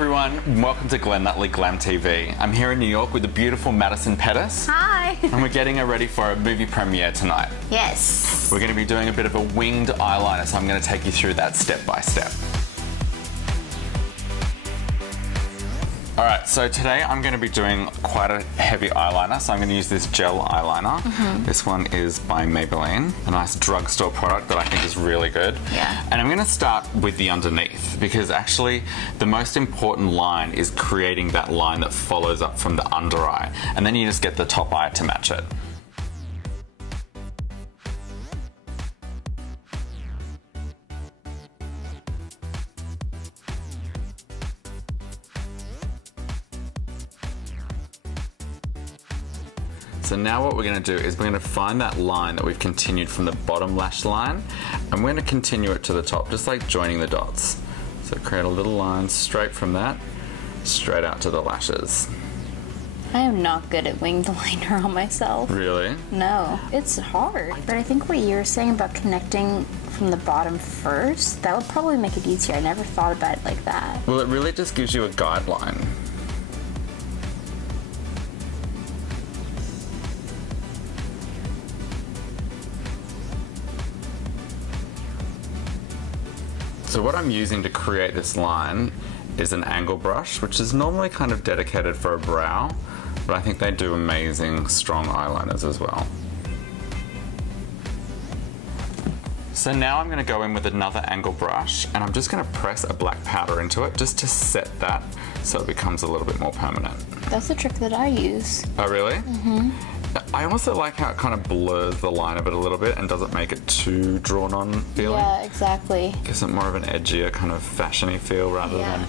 everyone, welcome to Glenn Nutley Glam TV. I'm here in New York with the beautiful Madison Pettis. Hi! And we're getting her ready for a movie premiere tonight. Yes. We're going to be doing a bit of a winged eyeliner, so I'm going to take you through that step by step. Alright, so today I'm going to be doing quite a heavy eyeliner, so I'm going to use this gel eyeliner. This one is by Maybelline, a nice drugstore product that I think is really good. Yeah. And I'm going to start with the underneath, because actually the most important line is creating that line that follows up from the under eye, and then you just get the top eye to match it. So now what we're going to do is we're going to find that line that we've continued from the bottom lash line, and we're going to continue it to the top, just like joining the dots. So create a little line straight from that, straight out to the lashes. I am not good at winged liner on myself. Really? No, it's hard. But I think what you were saying about connecting from the bottom first, that would probably make it easier. I never thought about it like that. Well, it really just gives you a guideline. So what I'm using to create this line is an angle brush, which is normally kind of dedicated for a brow, but I think they do amazing strong eyeliners as well. So now I'm going to go in with another angle brush, and I'm just going to press a black powder into it just to set that so it becomes a little bit more permanent. That's the trick that I use. Oh really? I also like how it kind of blurs the line of it a little bit and doesn't make it too drawn on feeling. Yeah, exactly. Gives it more of an edgier kind of fashiony feel rather than,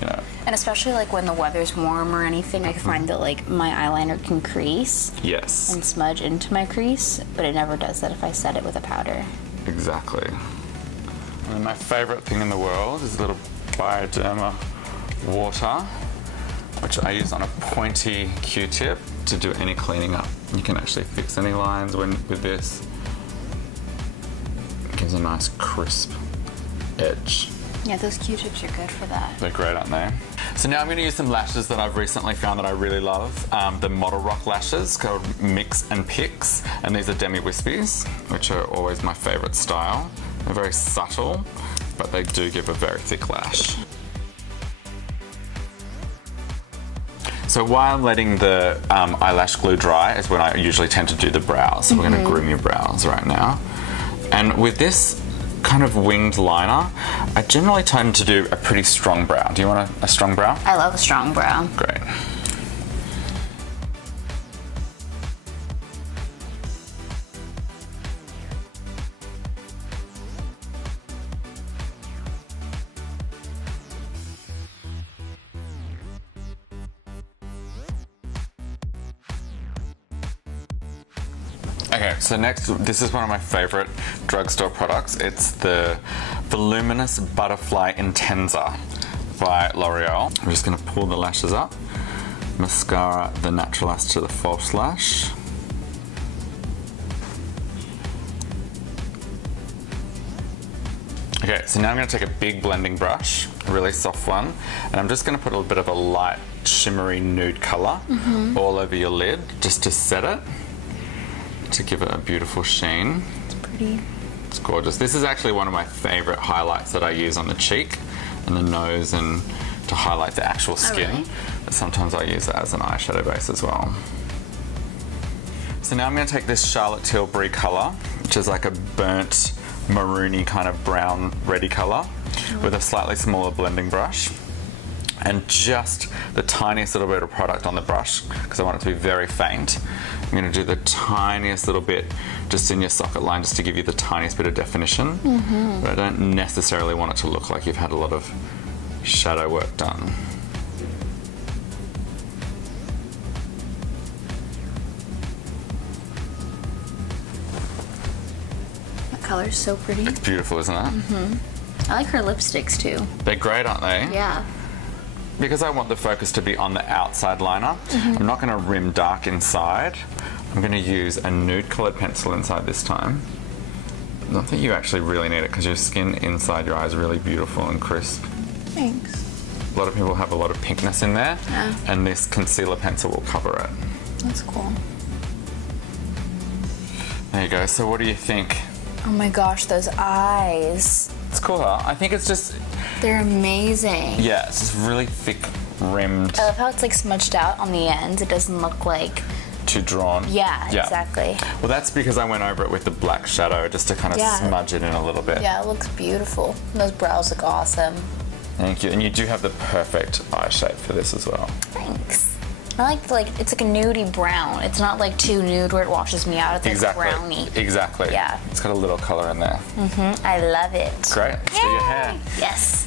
you know. And especially like when the weather's warm or anything, I find that like my eyeliner can crease. Yes. And smudge into my crease, but it never does that if I set it with a powder. Exactly. And my favorite thing in the world is a little Bioderma water, which I use on a pointy Q-tip to do any cleaning up. You can actually fix any lines with this. It gives a nice crisp edge. Yeah, those Q-tips are good for that. They're great, aren't they? So now I'm going to use some lashes that I've recently found that I really love. The Model Rock lashes called Mix and Pix, and these are demi-wispies, which are always my favorite style. They're very subtle, but they do give a very thick lash. So while I'm letting the eyelash glue dry is when I usually tend to do the brows. So we're going to groom your brows right now. And with this kind of winged liner, I generally tend to do a pretty strong brow. Do you want a strong brow? I love a strong brow. Great. Okay, so next, this is one of my favorite drugstore products. It's the Voluminous Butterfly Intenser by L'Oreal. I'm just going to pull the lashes up, mascara the natural lash to the false lash. Okay, so now I'm going to take a big blending brush, a really soft one, and I'm just going to put a little bit of a light shimmery nude colour all over your lid just to set it, to give it a beautiful sheen. It's pretty. It's gorgeous. This is actually one of my favourite highlights that I use on the cheek and the nose and to highlight the actual skin. Oh, really? But sometimes I use it as an eyeshadow base as well. So now I'm going to take this Charlotte Tilbury colour, which is like a burnt maroony kind of brown reddy colour, with a slightly smaller blending brush. And just the tiniest little bit of product on the brush, because I want it to be very faint. I'm going to do the tiniest little bit just in your socket line, just to give you the tiniest bit of definition. But I don't necessarily want it to look like you've had a lot of shadow work done. That color's so pretty. It's beautiful, isn't it? I like her lipsticks too. They're great, aren't they? Yeah. Because I want the focus to be on the outside liner, I'm not going to rim dark inside. I'm going to use a nude coloured pencil inside this time. Not that you actually really need it, because your skin inside your eye is really beautiful and crisp. Thanks. A lot of people have a lot of pinkness in there, Yeah. and this concealer pencil will cover it. That's cool. There you go. So what do you think? Oh my gosh, those eyes. It's cool, huh? I think it's just, They're amazing. yeah, it's just really thick rimmed, I love how it's like smudged out on the ends. It doesn't look like... too drawn. Yeah, exactly. Well, that's because I went over it with the black shadow just to kind of Yeah. smudge it in a little bit. Yeah, it looks beautiful. Those brows look awesome. Thank you. And you do have the perfect eye shape for this as well. Thanks. I like it's like a nudie brown. It's not like too nude where it washes me out. It's like Exactly. browny. Exactly. Yeah. It's got a little color in there. I love it. Great. Let's do your hair. Yes.